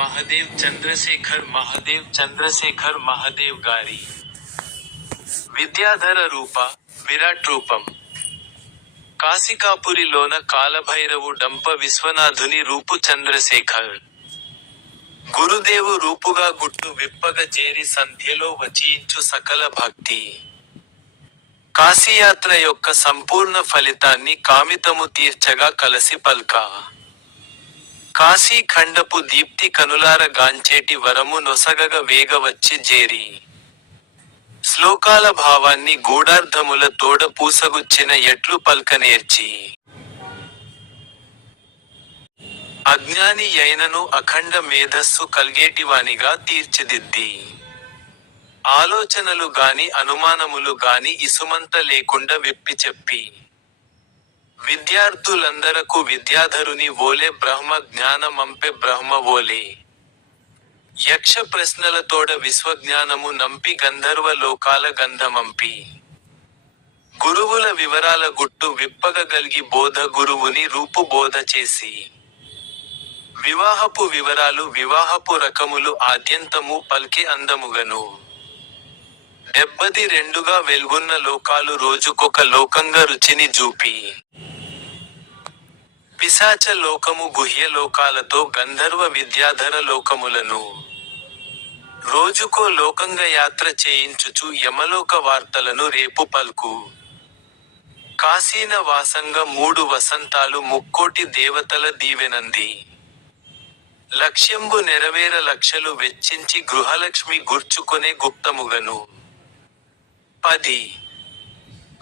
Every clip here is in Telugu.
మహదేవ్ చంద్రశేఖర్ మహదేవ్ చంద్రశేఖర్ మహదేవ్ గారి విద్యాధర రూప విరాట్ రూపం కాశికాపురిలోన కాలభైరవు డంప విశ్వనాథుని రూపు చంద్రశేఖర్ గురుదేవు రూపుగా గుట్టు విప్పగ చేరి సంధ్యలో వచించు సకల భక్తి కాశీయాత్ర యొక్క సంపూర్ణ ఫలితాన్ని కామితము తీర్చగా కలసి పల్కా కాశీ ఖండపు దీప్తి కనులార గాంచేటి వరము నొసగగ వేగవచ్చి జేరి. శ్లోకాల భావాన్ని గూఢార్థముల తోడ పూసగుచ్చిన ఎట్లు పల్కనేర్చి అజ్ఞాని అయినను అఖండ మేధస్సు కల్గేటివానిగా తీర్చిదిద్ది. ఆలోచనలు గాని అనుమానములు గాని ఇసుమంత లేకుండా విప్పి చెప్పి. విద్యార్థులందరకు విద్యాధరుని ఓలే బ్రహ్మ జ్ఞానమంపె బ్రహ్మ ఓలే యక్ష ప్రశ్నలతోడ విశ్వజ్ఞానము నంపి గంధర్వ లోకాల గంధమంపి. గురువుల వివరాల గుట్టు విప్పగగలిగి బోధ గురువుని రూపు బోధ చేసి. వివాహపు వివరాలు వివాహపు రకములు ఆద్యంతము పల్కే అందముగను. డెబ్బది రెండుగా వెల్గున్న లోకాలు రోజుకొక లోకంగా రుచిని చూపి పిశాచ లోకము గుహ్య లోకాలతో గంధర్వ విద్యాధర లోకములను. రోజుకో లోకంగా యాత్ర చేయించుచు యమలోక వార్తలను రేపు పల్కు. కాశీన వాసంగా మూడు వసంతాలు ముక్కోటి దేవతల దీవెనంది. లక్ష్యంబు నెరవేర లక్షలు వెచ్చించి గృహలక్ష్మి గుర్చుకొనే గుప్తముగను. పది.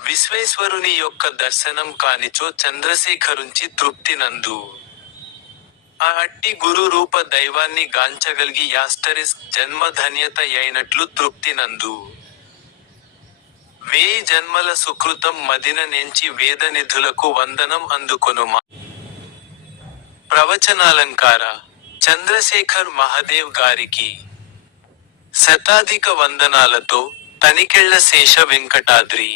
విశ్వేశ్వరుని యొక్క దర్శనం కానిచో చంద్రశేఖరుంచి తృప్తి నందు. ఆ అట్టి గురు రూప దైవాన్ని గాంచగలిగి యాస్టరిస్ జన్మధన్యత అయినట్లు తృప్తి నందు. వేయి జన్మల సుకృతం మదిన నెంచి వేద నిధులకు వందనం అందుకొనుమా. ప్రవచనాలంకార చంద్రశేఖర్ మహదేవ్ గారికి. శతాధిక వందనాలతో తనికెళ్ల శేష వెంకటాద్రి